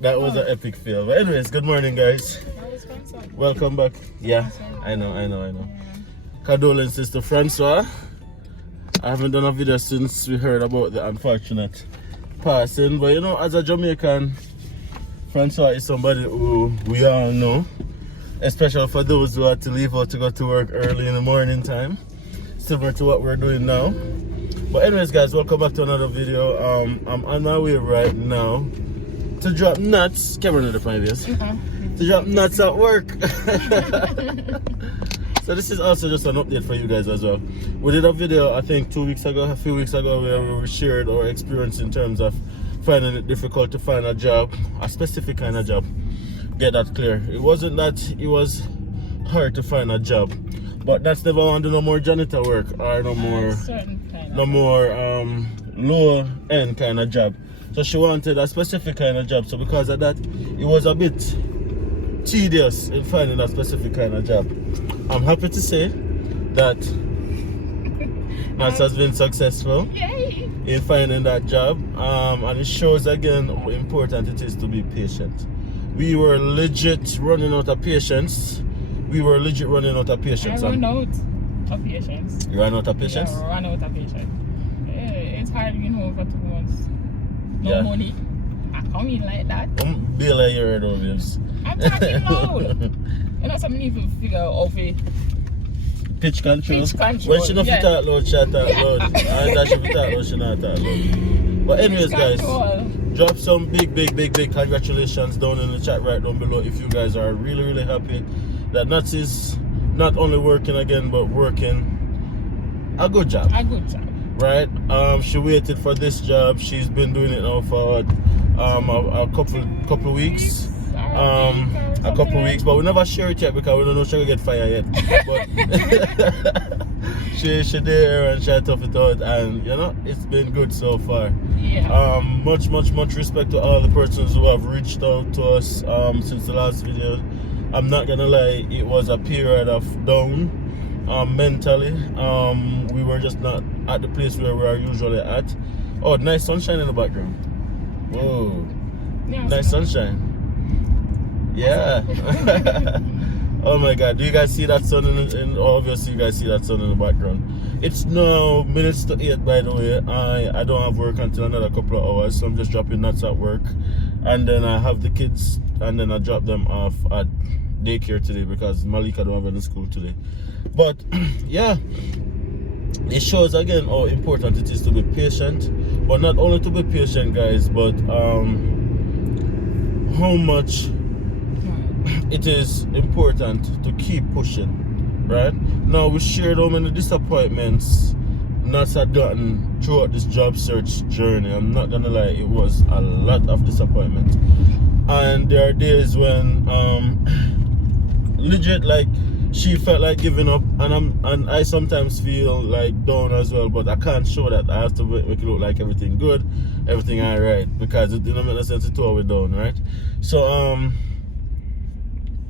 That was an epic fail. But anyways, good morning, guys. Welcome back. Yeah, I know. Condolences to Francois. I haven't done a video since we heard about the unfortunate passing. But you know, as a Jamaican, Francois is somebody who we all know. Especially for those who had to leave out to go to work early in the morning time. Similar to what we're doing now. But anyways, guys, welcome back to another video. I'm on my way right now to drop nuts. Cameron of the 5 years. To drop nuts at work. So this is also just an update for you guys as well. We did a video, I think a few weeks ago, where we shared our experience in terms of finding it difficult to find a job, a specific kind of job. Get that clear. It wasn't that it was hard to find a job, but that's never want to do no more janitor work or no more low end kind of job. So she wanted a specific kind of job. So because of that, it was a bit tedious in finding a specific kind of job. I'm happy to say that Nats has been successful in finding that job, and it shows again how important it is to be patient. We were legit running out of patience. I ran out of patience. You ran out of patience? Yeah, I ran out of patience. It's hard being home for 2 months. No money. I come in like that. Bill a year ago, babes. I'm talking loud. You know, something you need to figure out of it. Pitch control. When she not talk loud, she talk loud. And that she talk loud, she not talk loud. But anyways, guys, drop some big congratulations down in the chat right down below if you guys are really happy that Nats is not only working again, but working a good job. Right? She waited for this job. She's been doing it now for a couple weeks. A couple weeks, but we never share it yet because we don't know she'll get fired yet. But she there and she tough it out, and you know, it's been good so far. Yeah. Much respect to all the persons who have reached out to us since the last video. I'm not gonna lie, it was a period of down mentally. We were just not at the place where we are usually at. Oh, nice sunshine in the background. Whoa, nice sunshine. Yeah. Oh my god, do you guys see that sun obviously you guys see that sun in the background. It's now minutes to 8, by the way. I don't have work until another couple of hours, so I'm just dropping nuts at work, and then I have the kids, and then I drop them off at daycare today because Malika don't have any school today. But yeah, it shows again how important it is to be patient, but not only to be patient, guys, but how much it is important to keep pushing, right? Now, we shared how many disappointments Nats had gotten throughout this job search journey. I'm not gonna lie, it was a lot of disappointment. And there are days when legit, like, she felt like giving up, and I sometimes feel like down as well, but I can't show that. I have to make it look like everything good, everything alright, because it didn't make no sense to throw it down, right? So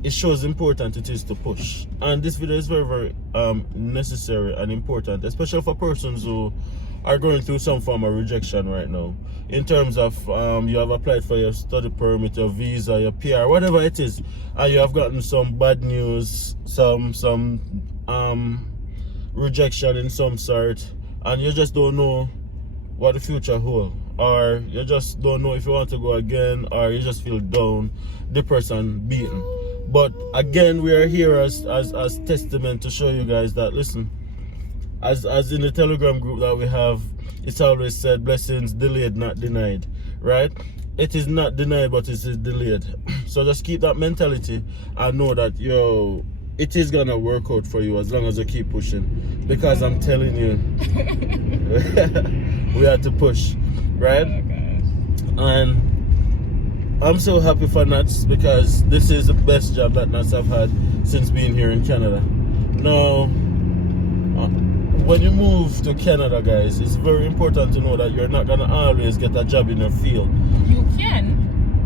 it shows important it is to push, and this video is very necessary and important, especially for persons who are going through some form of rejection right now, in terms of you have applied for your study permit, your visa, your PR, whatever it is, and you have gotten some bad news, some rejection in some sort, and you just don't know what the future holds, or you just don't know if you want to go again, or you just feel down, depressed and beaten. But again, we are here as testament to show you guys that, listen, as in the Telegram group that we have, it's always said, blessings delayed, not denied, right? It is not denied, but it is delayed. So just keep that mentality and know that, yo, it is gonna work out for you as long as you keep pushing, because I'm telling you, we have to push, right? And I'm so happy for Nats, because this is the best job that Nats have had since being here in Canada. Now, when you move to Canada, guys, it's very important to know that you're not gonna always get a job in your field.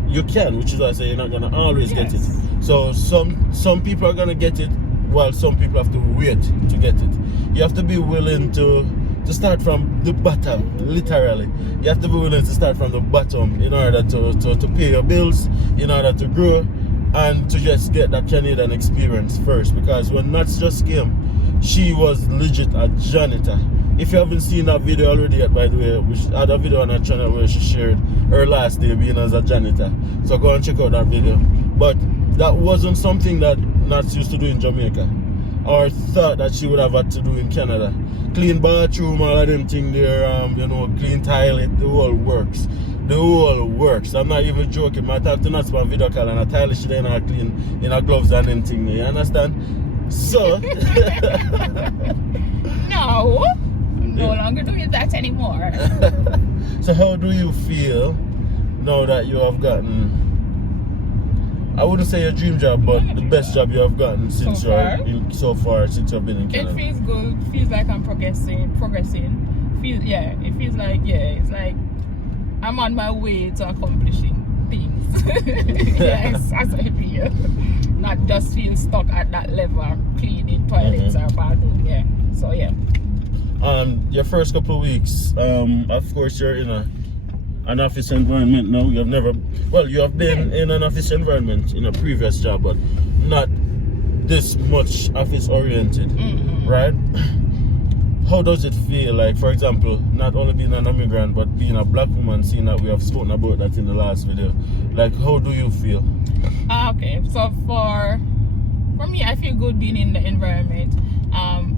You can, which is why I say you're not gonna always get it. So some people are gonna get it, while some people have to wait to get it. You have to be willing to to start from the bottom, literally. You have to be willing to start from the bottom in order to pay your bills, in order to grow, and to just get that Canadian experience first. Because when Nats just came, she was legit a janitor. If you haven't seen that video already yet, by the way, we had a video on our channel where she shared her last day being as a janitor. So go and check out that video. But that wasn't something that Nats used to do in Jamaica, or thought that she would have had to do in Canada. Clean bathroom, all of them things there, you know, clean toilet, the whole works. The whole works. I'm not even joking. I talked to Nats on video call and I toilet she didn't have clean in her gloves and them things there. You understand? So No, I'm no longer doing that anymore. So how do you feel now that you have gotten, I wouldn't say your dream job, but the best job you have gotten since so far since you've been in Canada? It feels good. Feels like I'm progressing. It feels like it's like I'm on my way to accomplishing things. Yes, as I feel. Not just feel stuck at that level, cleaning toilets or bathroom. Yeah. So yeah. Your first couple of weeks, of course you're in an office environment now. You have been in an office environment in a previous job, but not this much office oriented, right? How does it feel, like, for example, not only being an immigrant but being a black woman, seeing that we have spoken about that in the last video? Like, how do you feel? Okay, so for me, I feel good being in the environment.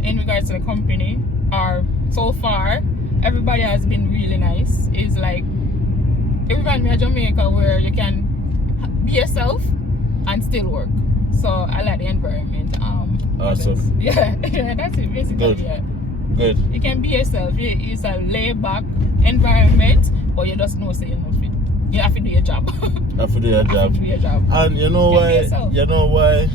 In regards to the company, or so far, everybody has been really nice. It's like, it reminds me of Jamaica, where you can be yourself and still work. So I like the environment. Awesome. Yeah, that's it basically. Good. Yeah. Good. You can be yourself. It's a laid back environment, but you just know say you have to do your job. Have to do your job. And you know why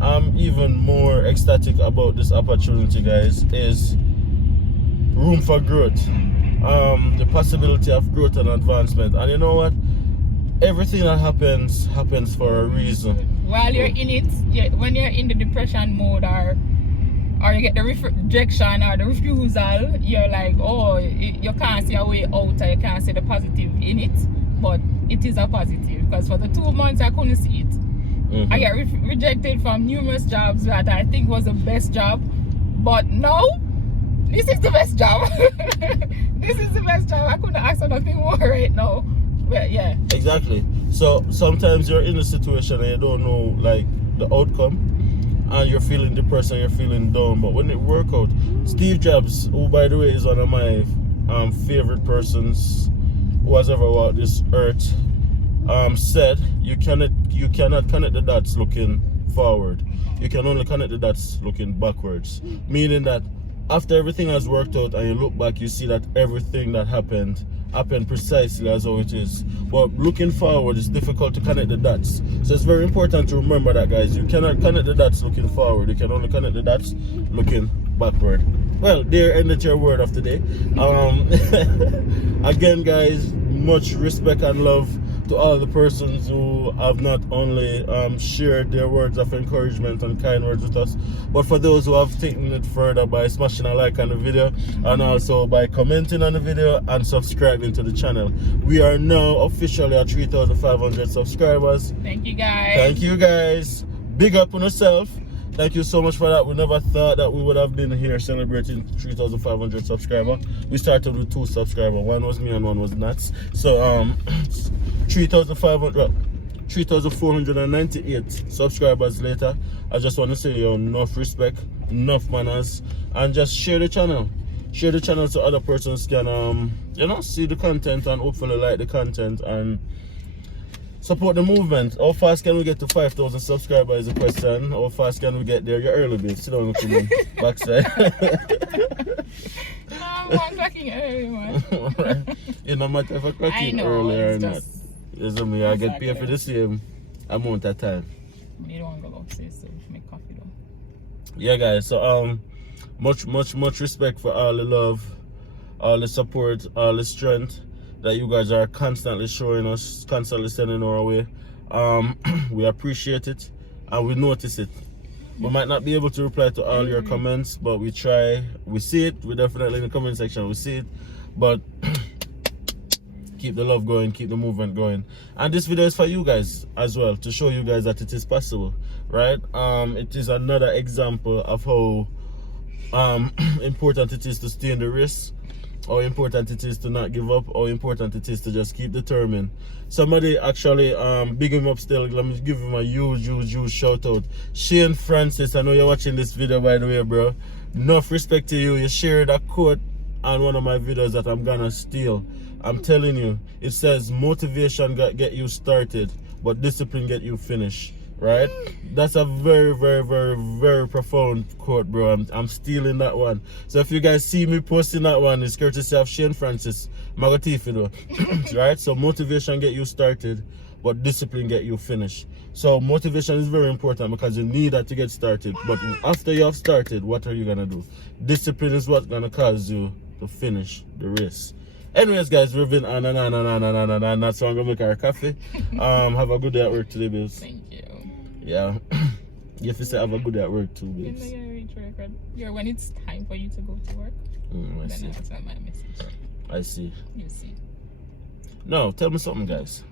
I'm even more ecstatic about this opportunity, guys, is room for growth. The possibility of growth and advancement. And you know what? Everything that happens for a reason. While you're in it, when you're in the depression mode, or you get the rejection or the refusal, you're like, oh, you can't see a way out, or you can't see the positive in it. But it is a positive, because for the 2 months I couldn't see it. I get rejected from numerous jobs that I think was the best job, but now this is the best job. This is the best job. I couldn't ask for nothing more right now. But yeah. Exactly. So sometimes you're in a situation and you don't know, like, the outcome, and you're feeling depressed and you're feeling down. But when it works out, Steve Jobs, who by the way is one of my favorite persons who has ever walked this earth, said you cannot connect the dots looking forward. You can only connect the dots looking backwards. Meaning that after everything has worked out and you look back, you see that everything that happened precisely as how it is. But looking forward, it's difficult to connect the dots. So it's very important to remember that, guys. You cannot connect the dots looking forward. You can only connect the dots looking backward. Well, there ended your word of the day. Again, guys, much respect and love to all the persons who have not only shared their words of encouragement and kind words with us, but for those who have taken it further by smashing a like on the video, and also by commenting on the video and subscribing to the channel. We are now officially at 3,500 subscribers. Thank you, guys. Thank you, guys. Big up on yourself. Thank you so much for that. We never thought that we would have been here celebrating 3,500 subscribers. We started with 2 subscribers. One was me and one was Nats. So 3,498 subscribers later. I just want to say, enough respect, enough manners, and just share the channel. Share the channel so other persons can see the content and hopefully like the content and support the movement. How fast can we get to 5,000 subscribers is the question. How fast can we get there? You're early, babe. Sit down, look at me. Backside. I'm clocking early, man. Right. It no matter if I clock in early or not. Listen, me, I get paid for the same amount of time. You don't want to go upstairs to make coffee though. Yeah, guys. So much respect for all the love, all the support, all the strength that you guys are constantly showing us, constantly sending our way. We appreciate it and we notice it. We might not be able to reply to all your comments, but we try. We see it. We definitely in the comment section. We see it, but keep the love going, keep the movement going. And this video is for you guys as well, to show you guys that it is possible, right? It is another example of how important it is to stay in the race, how important it is to not give up, how important it is to just keep determined. Somebody actually big him up still. Let me give him a huge shout out. Shane Francis, I know you're watching this video, by the way, bro. Enough respect to you. You shared a quote on one of my videos that I'm gonna steal. I'm telling you, it says motivation get you started, but discipline get you finished, right? That's a very profound quote, bro. I'm stealing that one. So if you guys see me posting that one, it's courtesy of Shane Francis Magatifido. Right? So motivation get you started, but discipline get you finished. So motivation is very important because you need that to get started. But after you have started, what are you gonna do? Discipline is what's gonna cause you to finish the race. Anyways, guys, we've been on and that's why I'm gonna make our coffee. Have a good day at work today, babes. Thank you. Yeah. You have to say have a good day at work too, babes. Yeah, when it's time for you to go to work, I then see. I send my message. I see. You see. No, tell me something, guys.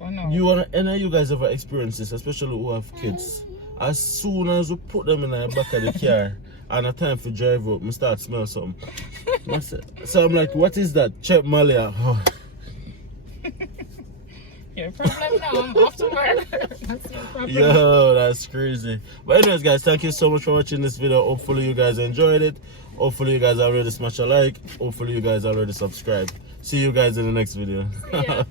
Oh no. Any of you guys ever experienced this, especially who have kids? As soon as we put them in the back of the car and a time for drive up, I start smelling something. So I'm like, what is that? Check Malia. Oh. Your problem now, I'm off to work. That's your problem. Yo, that's crazy. But anyways, guys, thank you so much for watching this video. Hopefully you guys enjoyed it. Hopefully you guys already smash a like. Hopefully you guys already subscribed. See you guys in the next video. Yeah.